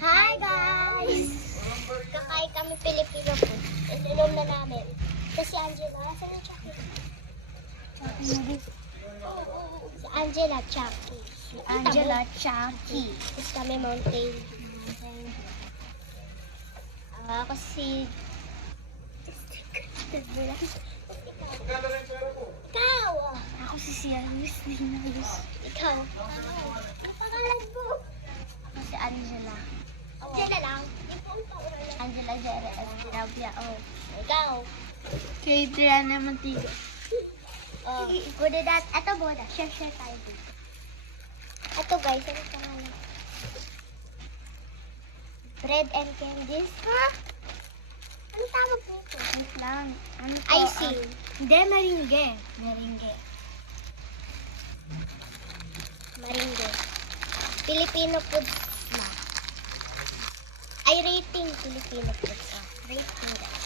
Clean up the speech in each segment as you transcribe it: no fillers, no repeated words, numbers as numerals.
Hi guys! Kakain kami Pilipino po. Itinom na namin. Ito si Angela. Saan yung Chucky? Si Angela, Chucky. Si Angela Chucky. Tapos kami Mountain. Ako si... Ikaw! Ako si Sia Luis Linalus. Ikaw! Ano pangalan mo? Ako si Angela. Angela lang. Angela Jere Estirabia. Oh. Ikaw! Kay Triana Montigo. Oh. Kuda dat. Ito boda. Share tayo dito. Ito guys, ano pangalan? Bread and candies. Ha? Ano tawag dito? Wait lang. Ano to? Icing. Hindi, maringge. Maringge. Maringo. Filipino food na. Ay, rating Filipino food. Rating guys.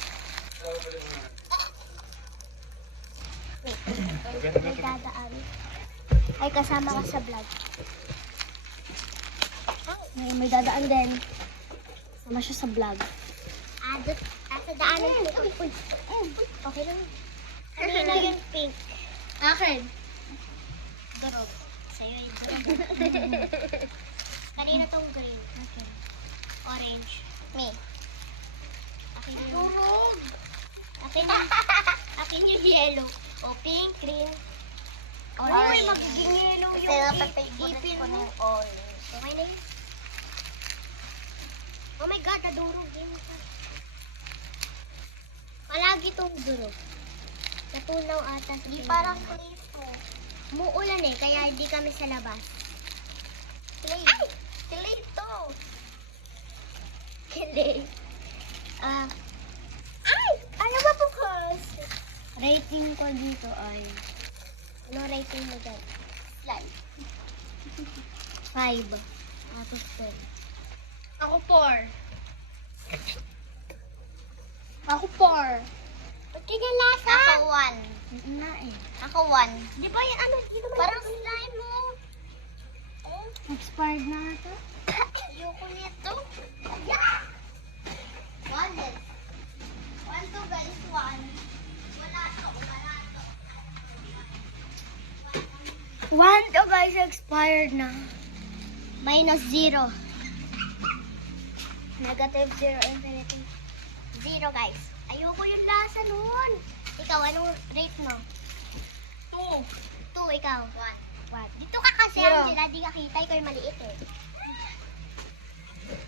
Wait. May dadaan. Ay, kasama ka sa vlog. May dadaan din. Sama siya sa vlog. Sa daanan ko. Uy. Okay lang. Kanina yung pink. Akin. Durog. Sa'yo yung durog. Kanina tong green. Okay. Orange. Me. Akin yung... Durog! Akin yung yellow. O, pink, green. Uy, magiging yellow Kasi yung dapat ipin ko na mo. yung orange. Okay na yun. Oh my God, nadurog din ito. Palagi itong durog. Natunaw ata sa Di pinto. parang klito. Muulan eh, kaya hindi kami sa labas. Ay! Klito! Hindi. Ay! Ano ba bukas? Rating ko dito ay Ano rating mo dyan? slide. 5. Tapos 10. Ako 4. Ako 4. Ba't kanya lasa? Ako 1. Hindi na eh. Ako 1. Di ba yan ano? Di naman Parang slime mo. Expired na ito. ayoko nito. One is. 1 to guys, 1. Wala to. 1 to guys, expired na. Minus 0. Negative 0, infinity. 0 guys. Ayoko yung lasa nun. Ikaw, anong rate mo? 2. 2, ikaw. 1. Dito ka kasi, Zero. Angela. Di ka kita. Ikaw yung maliit eh.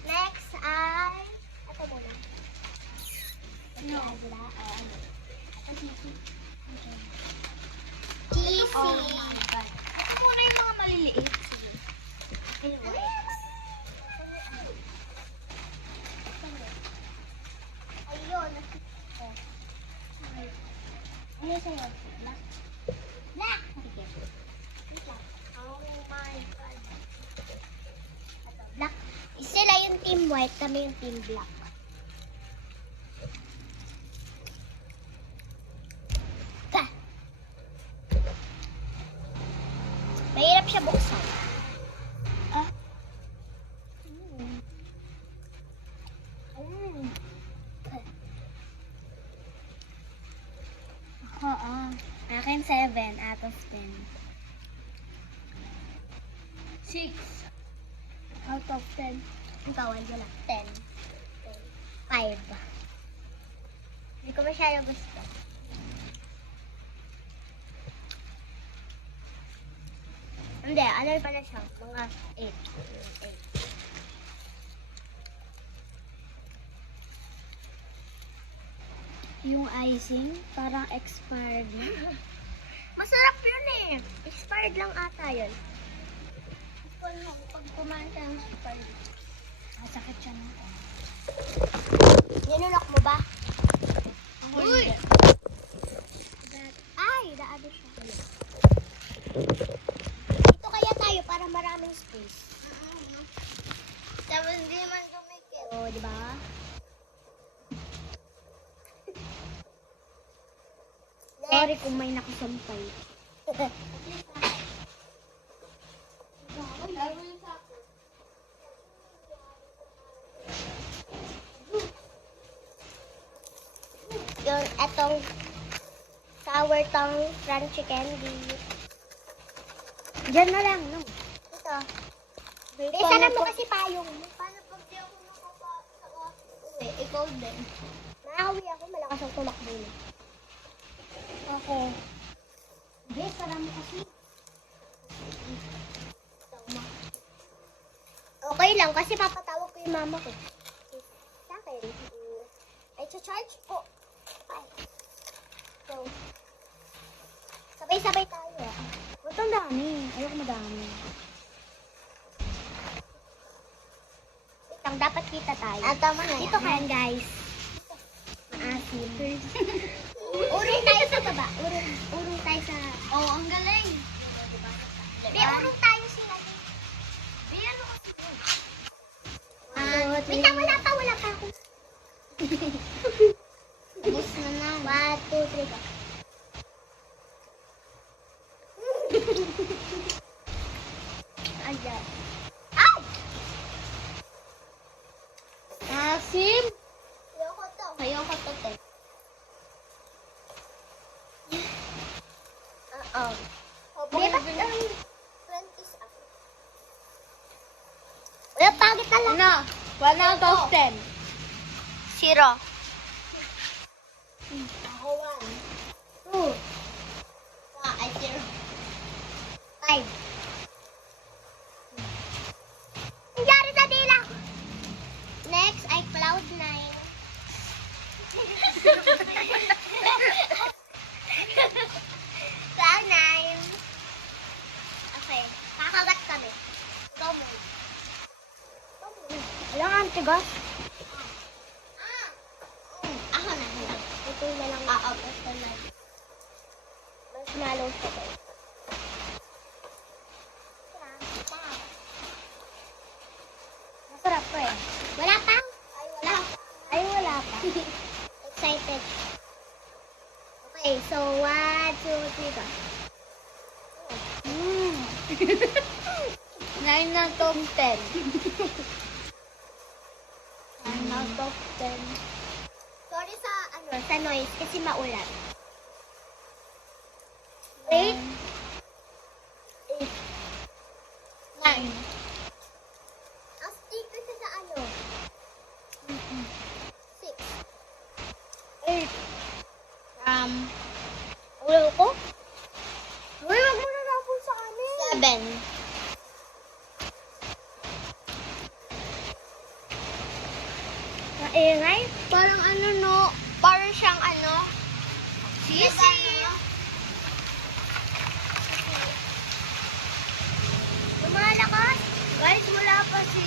Next ay... Ito muna. No. Angela. Ano? Cheesy. Oh my God. Ito muna yung mga maliliit. Sige. Anyway. Ayun. Ano sa'yo? Black? Black! Sige. Wait lang. Oh my God. Ito, black. Sila yung team white, kami yung team black. Ka! Mahirap siya buksan. Ah. Oo. Akin 7 out of 10. 6 out of 10. Ikaw, Angela. 10. 5. Hindi ko masyado gusto. Hindi, ano pala siya? Mga 8. Yung icing, parang expired na. Masarap yun eh. Expired lang ata yun. Pag kumain ka ng expired, masakit siya na. Ninunok mo ba? Sorry kung may nakasampay. Yun, etong sour tongue crunchy candy. Diyan na lang, no? Ito. Sana mo kasi payong mo. Paano pag di ako nakapauwi? Ikaw din. Nakauwi ako, malakas ang tumakbo na. Okay. Bes, sana mo kasi. Okay lang, kasi papatawag ko yung mama ko. Sa akin. Ay, charge ko. Ay. So, sabay-sabay tayo. Huwag ang dami. Ayoko madami. Wait lang, dapat kita tayo. Tama na. Dito kayan, guys. Maasim. Urong tayo sa baba. Urong tayo sa... Oo, ang galing. Di, urong tayo sila. Di, ano kasi? Wait lang, wala pa ako. Ubus na na. 1, 2, 3, go. Ayan. Ay! Asim? Ayoko to. Ayoko to, te. Oo. Di ba ang 20s ako? Wala, pagit na lang. Ano? 1 out of 10. 0. Ako 2. 1. Ay, 0. 5. Nangyari sa dila. Next ay Cloud9. Cloud9. Okay, kakagat kami. Ikaw mo. Wala nga ang tigas. Ako na. Ito na lang. Basta na. Marshmallows ko to. Masarap ko eh. Wala pa? Ay, wala pa. Excited. Okay, so 1, 2, 3, go. 9 out of 10. 9 out of 10. Sorry sa noise kasi maulan. 8, 9. ang stick kasi sa 6. 8. Ulo ko? Uy, wag mo na napon sa kanin. 7. Maingay? Parang ano, no? Parang siyang ano? Sisi. Lumalakas? Guys, wala pa si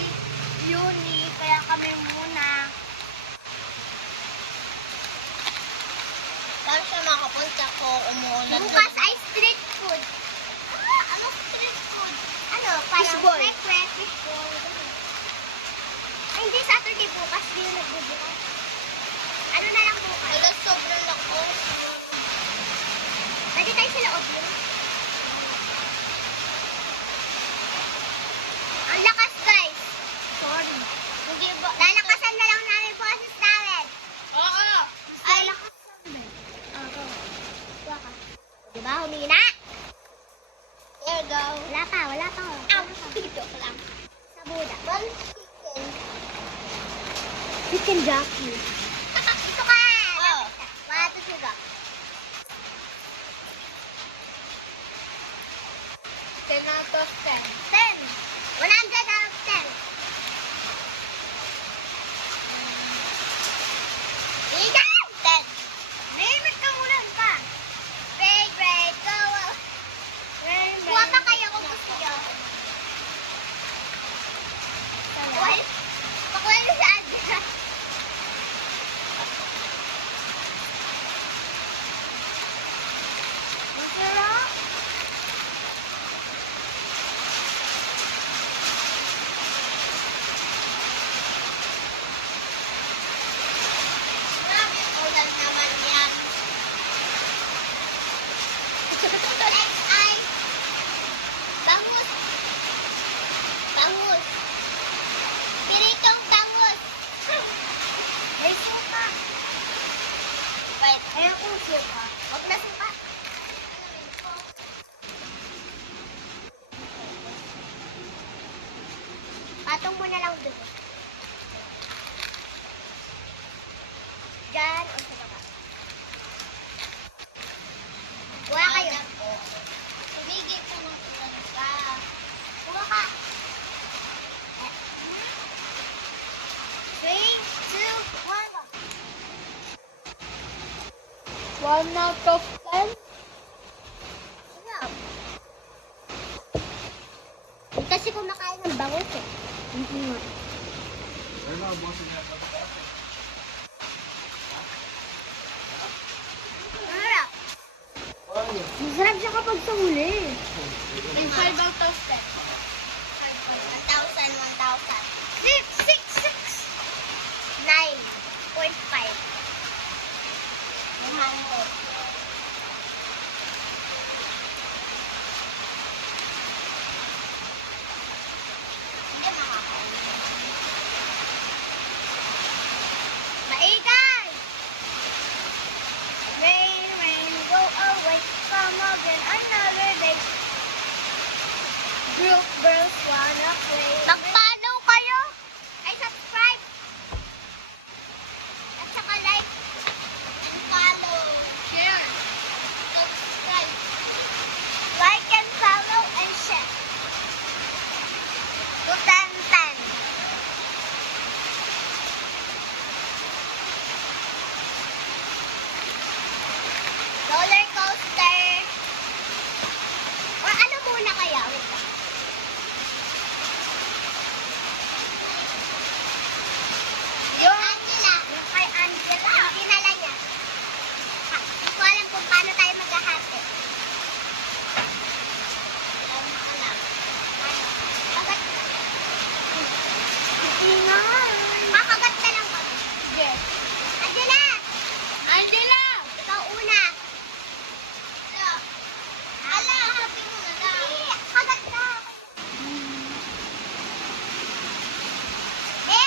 Yuni, kaya kami muna. Parang siya makapunta ko, umuulan. Bukas ay street food. Ano street food? Ano? Parang Fishball. kwek-kwek, fishball. Ay, hindi Saturday bukas. Hindi yung nagbubukas. Ano na lang bukas? Alas, sobrang lako. Pwede tayo sa loob yun. Ang lakas, guys. Sorry. Hindi ba? Lalakasan na lang namin boses namin. Oo. Ay, lakas namin. Oo. Kuha ka. Diba, humina? There you go. Wala pa. Ow, joke lang. Sa Buda. One chicken. Chicken jockey. Ito ka. Oh. 1, 2, 3, go. 10 out of 10. 10. 100 out of 10. Ikaw! 10. Name ka muna pa. Favorite. Go. Kuha pa kayo kung gusto nyo. Pakuha nyo si Adja. Ayan kung suka. Huwag na suka. Patong mo na lang doon. Diyan o sa baba. Kuha kayo. Tumigil ka ng ulan ka. Kuha ka. 3, 2, 1. 1 out of 10? Sarap. Hindi kasi kumakain ng bangus eh. Hindi nga. Sarap. Masarap siya kapag sa huli. May 5 out of 10. 1,000, 1,000. 6, 6, 6. 9.5. 100. Hindi makakain. Maingay! Rain, rain, go away. Come again another day. Group girls wanna play. Mag-follow kayo! Ay, subscribe! At saka like. Follow. Share. Subscribe. Like and follow and share. To 10. Roller coaster. Or ano muna kaya? Wait lang. Yung kay Angela. Yung kinala niya. Ha, hindi ko alam kung paano tayo maghahati. Alam. Ano? Kagat ka. Ingay! Makagat na lang kami. Yes. Angela! Angela! Ikaw una. Ala, happy mo na lang. Hindi, kagat ka.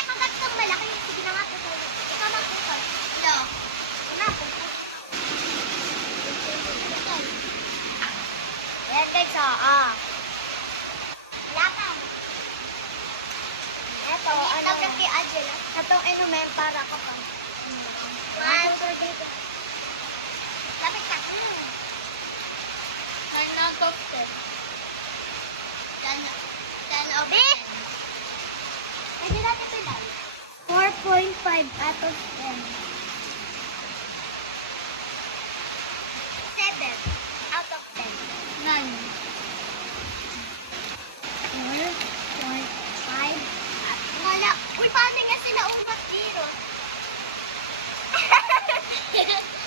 Kagat kang malaki. Sige na nga, putol. Ikaw magputol. No. Una, putol. Ayan guys, wala ka. Eto, ano? Tawag kay Angela. Itong inumin para ka pa. 1, 2, dito. Lapit ka. 9 out of 10. 10 of 10. Be! Pwede natin ito lang. 4.5 out of 10. 7 out of 10. 9. 4.5 at wala. Uy, paano nga sila umat dito?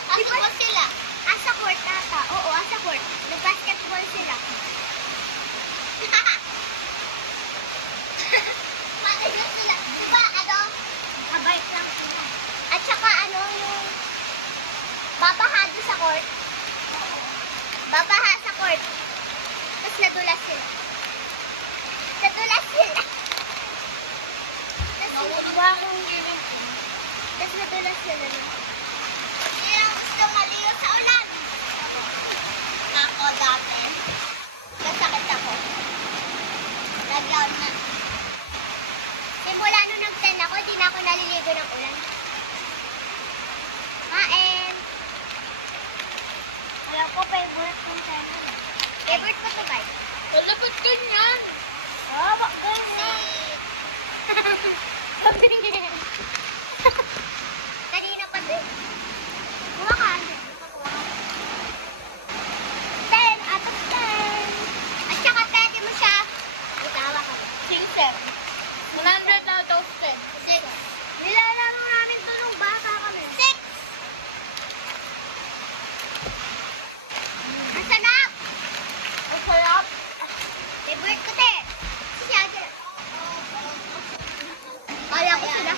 Ano ba sila? Asa court ata. Oo, asa court. Nag-basketball sila. Paano ba sila? Diba, ano? Kabike lang sila. At saka ano yung babahado sa court. Babaha sa court. Tapos nadulas sila. Nadulas sila. Tapos nadulas sila. Hindi lang gusto maliyo sa ulan. Ako dati. Kasakit ako. Nag-loud na. Simula nung nag-10 ako, di na ako naliligo ng ulan. Kain. Alam ko, favorite kong channel. Favorite ko to, guys. Malapit ka niyan. Oh, ganyan. Kanina pa din. Kuha ka. 10 out of 10. At saka pwede mo siya. Itawa ka. 6. 100 out of 10. 6. Nilalaro namin ito nung bata kami. 6. Ang sarap. Ang sarap. Favorite ko, te. Siya, kala ko sila.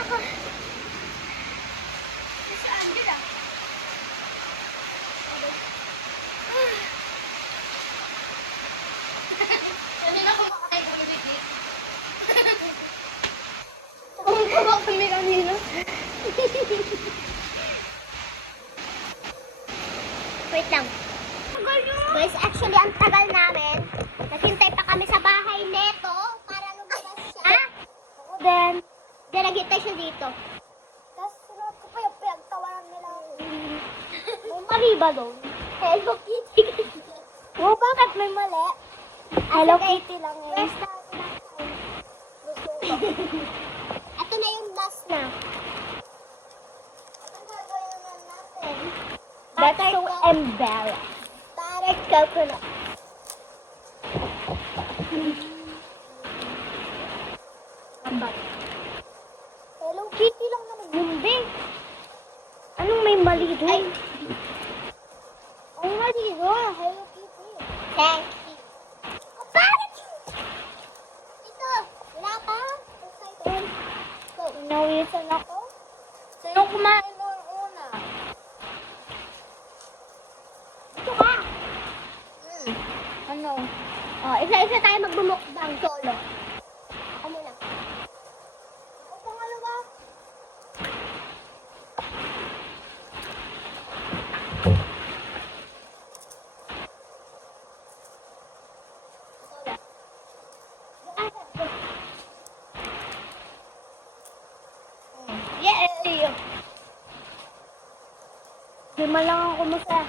ako. Si Angela. Kanina ko makakain ko bibigit. Kung ikaw kami kanina. Wait lang. Guys, actually, ang tagal namin. Naghintay pa kami sa bahay neto para lumabas siya. Ako din. Then, naghintay siya dito. Tapos, sunod ko pa yung pinagtawanan nila. May mali ba doon? Hello Kitty. Oh, bakit may mali? Hello Kitty lang yun. Ito na yung last na. Ang gagawin naman natin? That's so embarrassed. Direct coconut. Ambat. Hello Kitty lang naman. Hindi. Anong may mali doon? Ang mali doon. Hello Kitty. Thank you. Oh, bakit? Ito. Wala pa. So, inawisan ako. Sino kumain mo yung una? Ito ka. Ano? Oh, isa-isa tayo magbumukbang solo. Ako muna. Ako pangalawa. Solo. Yeah! Di man lang ako kumusta.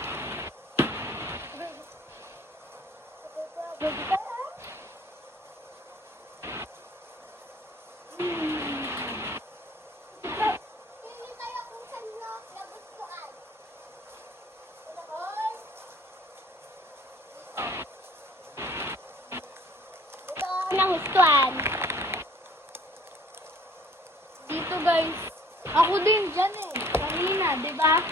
Pili tayo kung saan na nagustuhan. Ito ako ng gustuhan. Dito guys. Ako din dyan eh. Kanina, di ba?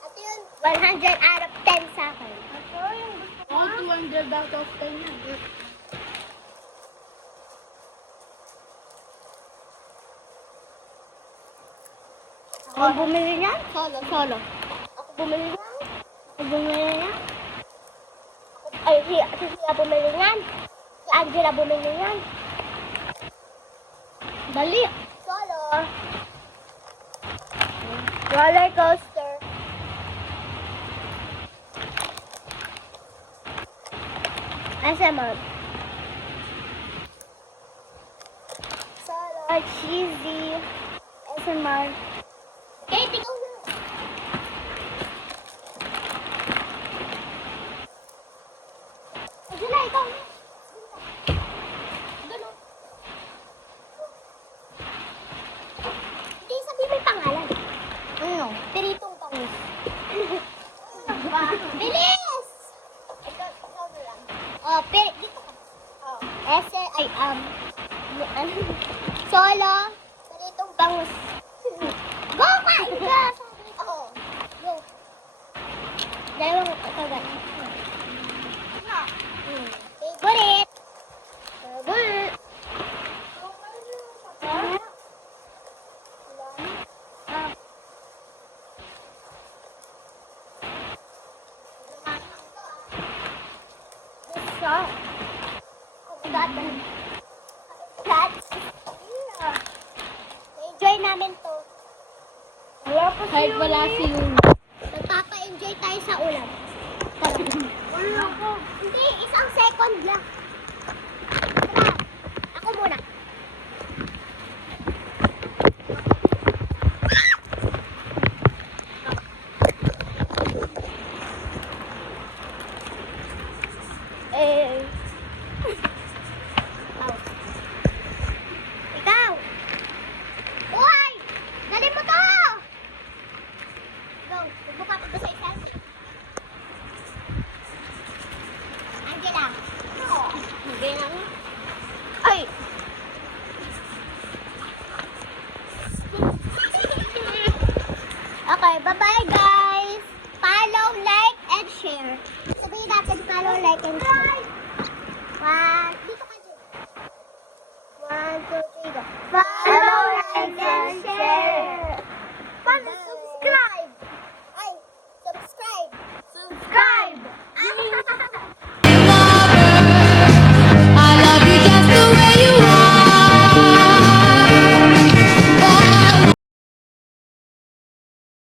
Ito yun, 100 out of 10 sa akin. Ito yung gusto ko. 200 out of 10 na. Ako bumili niyan? Solo. Ako bumili niyan? Ako bumili niyan? Ay, si Sia bumili niyan. Si Angela bumili niyan. Dali. Solo. Roller coaster. SMR. Solo. Cheesy. SMR. Kate, ikaw na. Angela, ikaw na. Ganun. Hindi, sabi mo yung pangalan. Ano? Piritong pangus. Bilis! Ikaw na lang. Oh, dito ka. Oh. Ay, solo, piritong pangus. Go, kain ka! Ako. Go. Dalawang ito ganun. Na. Favorite. Favorite. Ah. This song. Enjoy namin to. Kahit wala si Yun. Nagpapa-enjoy tayo sa ulam. Wala ko. Hindi, isang second lang. Tara, ako muna. Eh,